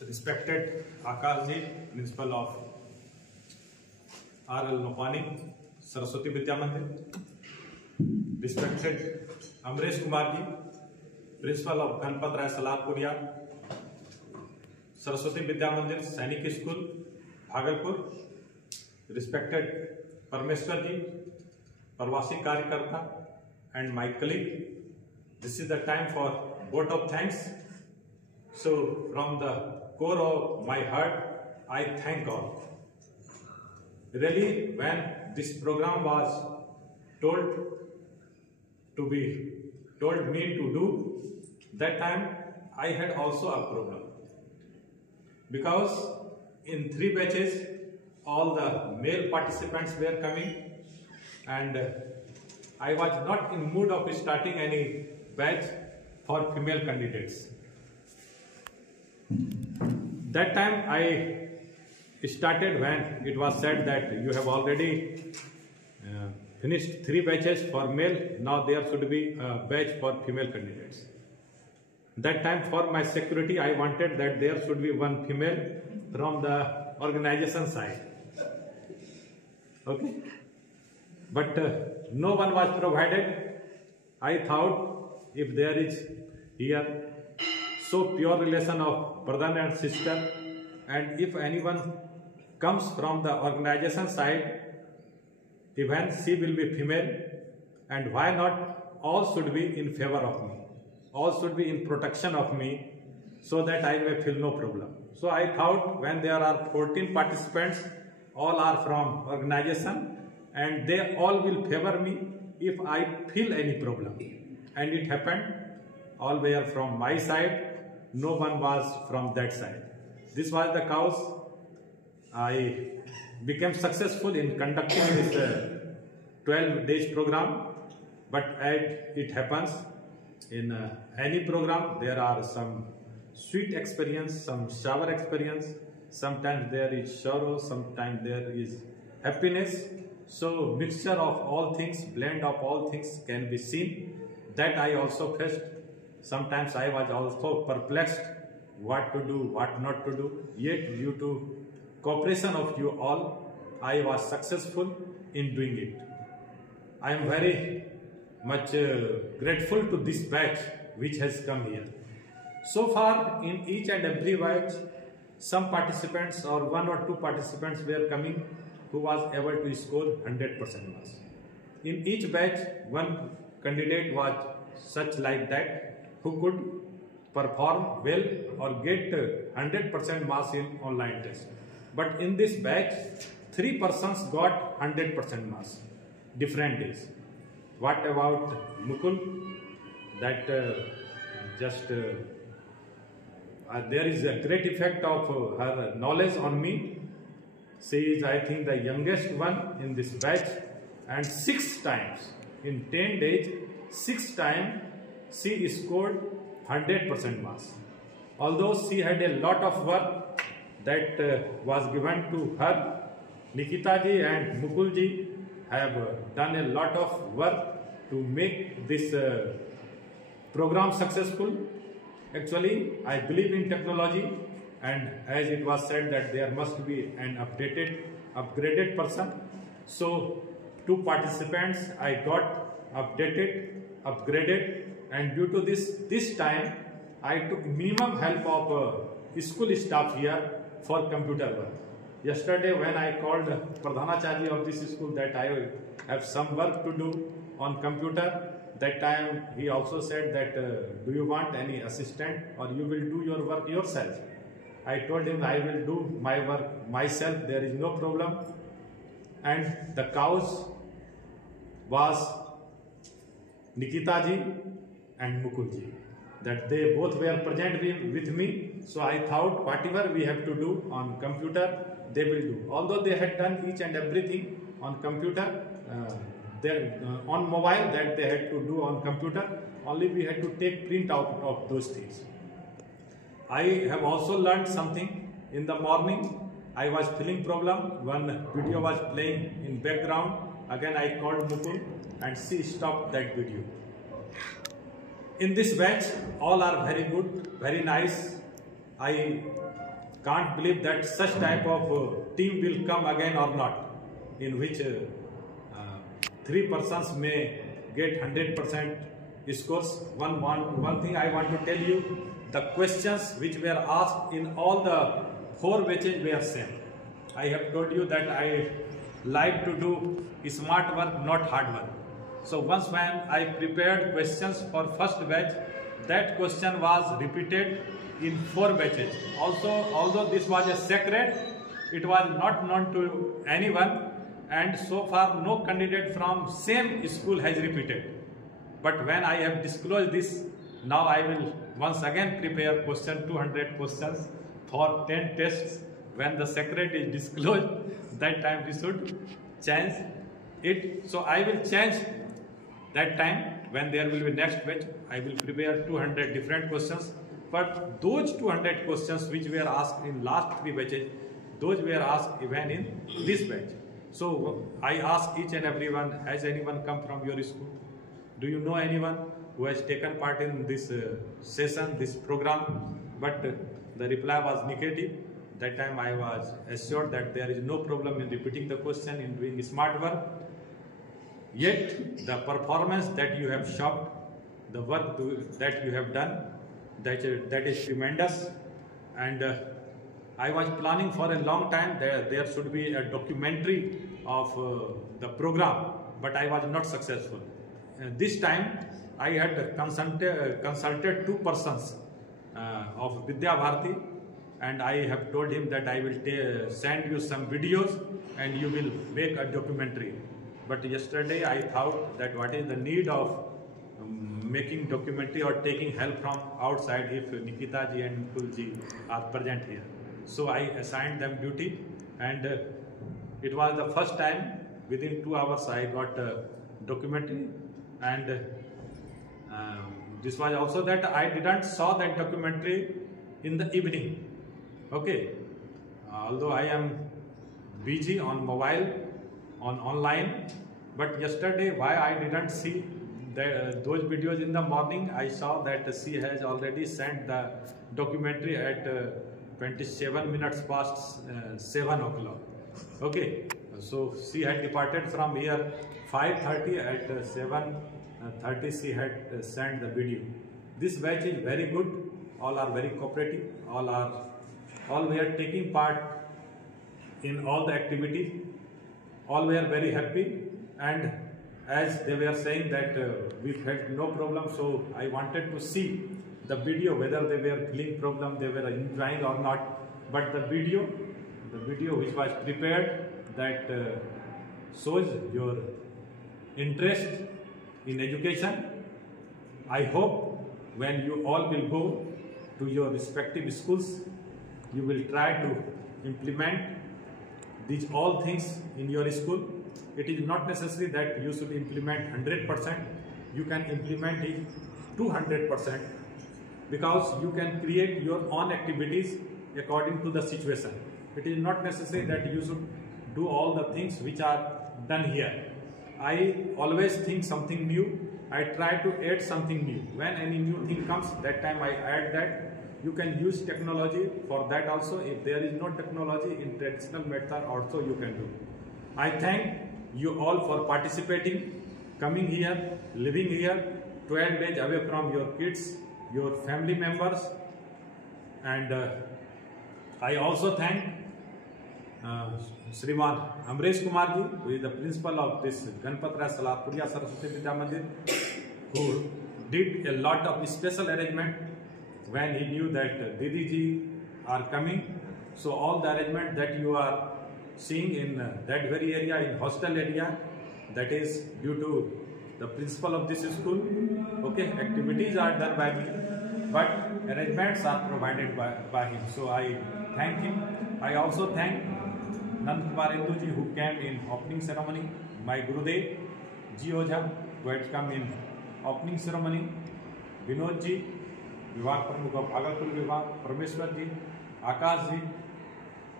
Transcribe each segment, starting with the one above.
Respected Akash ji, Principal of R.L. Nopani, Saraswati Vidya Mandir. Respected Amresh Kumar ji, Principal of Ganpat Rai Saladpuria, Saraswati Vidya Mandir, Sainik School, Bhagalpur. Respected Parmeshwar ji, Parvasi Karyakarta, and my colleague. This is the time for vote of thanks. So from the core of my heart, I thank all. Really, when this program was told me to do, that time I had also a problem. Because in 3 batches, all the male participants were coming and I was not in mood of starting any batch for female candidates. That time I started when it was said that you have already finished 3 batches for male, now there should be a batch for female candidates. That time for my security I wanted that there should be one female from the organization side. Okay? But no one was provided. I thought if there is here so pure relation of brother and sister, and if anyone comes from the organization side, even she will be female, and why not all should be in favor of me, all should be in protection of me, so that I may feel no problem. So I thought when there are 14 participants, all are from organization, and they all will favor me if I feel any problem. And it happened, all were from my side, no one was from that side. This was the cause I became successful in conducting this 12 days program. But as it happens in any program, there are some sweet experience, some sour experience. Sometimes there is sorrow, sometimes there is happiness. So mixture of all things, blend of all things can be seen. That I also faced. Sometimes I was also perplexed what to do, what not to do. Yet due to cooperation of you all, I was successful in doing it. I am very much grateful to this batch which has come here. So far in each and every batch, some participants or 1 or 2 participants were coming who was able to score 100% marks. In each batch, one candidate was such like that who could perform well or get 100% marks in online test. But in this batch, 3 persons got 100% marks, different days. What about Mukul? That there is a great effect of her knowledge on me. She is, I think, the youngest one in this batch, and 6 times in 10 days, 6 times she scored 100% marks. Although she had a lot of work that was given to her, Nikita ji and Mukul ji have done a lot of work to make this program successful. Actually, I believe in technology, and as it was said that there must be an upgraded person. So 2 participants I got upgraded, and due to this time I took minimum help of school staff here for computer work. Yesterday when I called Pradhanacharya of this school that I have some work to do on computer, that time he also said that do you want any assistant or you will do your work yourself? I told him I will do my work myself, there is no problem. And the cause was Nikita ji and Mukul ji, that they both were present with me. So I thought whatever we have to do on computer, they will do. Although they had done each and everything on computer, on mobile that they had to do on computer, only we had to take print out of those things. I have also learned something. In the morning, I was feeling problem. One video was playing in background. Again, I called Mukul and she stopped that video. In this batch, all are very good, very nice, I can't believe that such type of team will come again or not, in which 3 persons may get 100% scores. One thing I want to tell you, the questions which were asked in all the 4 batches were same. I have told you that I like to do smart work, not hard work. So once when I prepared questions for first batch, that question was repeated in 4 batches. Also, although this was a secret, it was not known to anyone, and so far no candidate from same school has repeated. But when I have disclosed this, now I will once again prepare 200 questions for 10 tests. When the secret is disclosed, that time we should change it. So I will change that time. When there will be next batch, I will prepare 200 different questions. But those 200 questions which were asked in last 3 batches, those were asked even in this batch. So I ask each and everyone, has anyone come from your school? Do you know anyone who has taken part in this session, this program? But the reply was negative. That time I was assured that there is no problem in repeating the question, in doing smart work. Yet the performance that you have shown, the work that you have done, that is tremendous. And I was planning for a long time there should be a documentary of the program, but I was not successful. This time I had consulted 2 persons of Vidya Bharati, and I have told him that I will send you some videos and you will make a documentary. But yesterday I thought that what is the need of making documentary or taking help from outside if Nikita ji and Mukul ji are present here. So I assigned them duty, and it was the first time within 2 hours I got a documentary. And this was also that I didn't saw that documentary in the evening. Okay, although I am busy on mobile, on online, but yesterday why I didn't see those videos in the morning, I saw that she has already sent the documentary at 27 minutes past 7 o'clock. Okay, so she had departed from here 5:30, at 7:30 she had sent the video. This batch is very good, all are very cooperative, all were taking part in all the activities, all were very happy, and as they were saying that we had no problem, so I wanted to see the video whether they were feeling problem, they were enjoying or not. But the video which was prepared, that shows your interest in education. I hope when you all will go to your respective schools, you will try to implement these all things in your school. It is not necessary that you should implement 100%. You can implement it 200%, because you can create your own activities according to the situation. It is not necessary that you should do all the things which are done here. I always think something new. I try to add something new. When any new thing comes, that time I add that. You can use technology for that also. If there is no technology in traditional method also, you can do. I thank you all for participating, coming here, living here, 12 days away from your kids, your family members. And I also thank Shriman Amresh Kumar ji, who is the principal of this Ganpat Rai Saladpuria Saraswati Vidya Mandir, who did a lot of special arrangement when he knew that Didi ji are coming. So all the arrangement that you are seeing in that very area, in hostel area, that is due to the principal of this school. Okay, activities are done by me, but arrangements are provided by him. So I thank him. I also thank Nand Kumar Indu ji, who came in opening ceremony, my Gurudev Ji Ojha, who had come in opening ceremony, Vinod ji, Vibhag Pramukh of Bhagalpur Vibhag, Parmeshwar ji, Akash ji.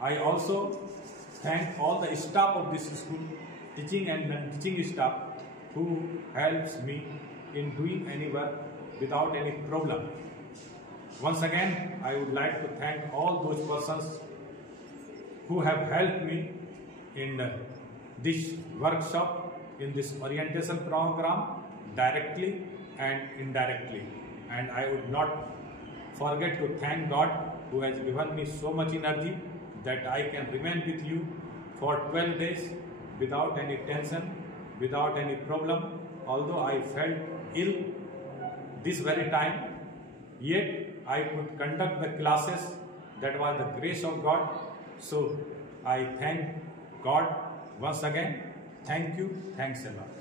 I also thank all the staff of this school, teaching and non-teaching staff, who helps me in doing any work without any problem. Once again, I would like to thank all those persons who have helped me in this workshop, in this orientation program, directly and indirectly. And I would not forget to thank God who has given me so much energy that I can remain with you for 12 days without any tension, without any problem. Although I felt ill this very time, yet I could conduct the classes. That was the grace of God. So I thank God once again. Thank you. Thanks a lot.